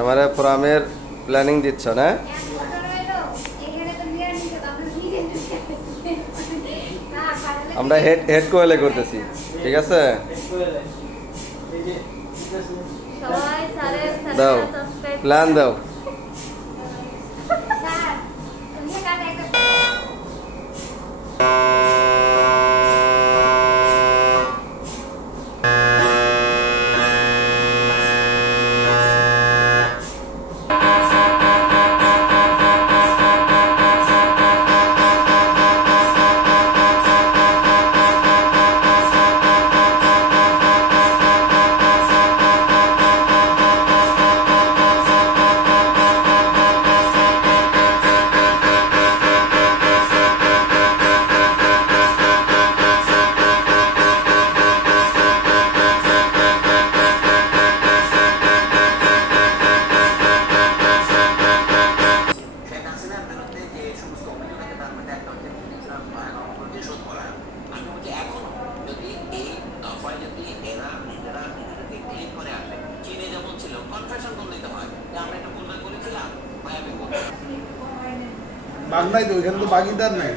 আমারে প্রোগ্রামের প্ল্যানিং দিচ্ছ না? আমরা হেড কোয়েলে করতেছি, ঠিক আছে? দাও প্ল্যান দাও। বাগ নাই তো, ওইখানে তো বাগিদার নাই।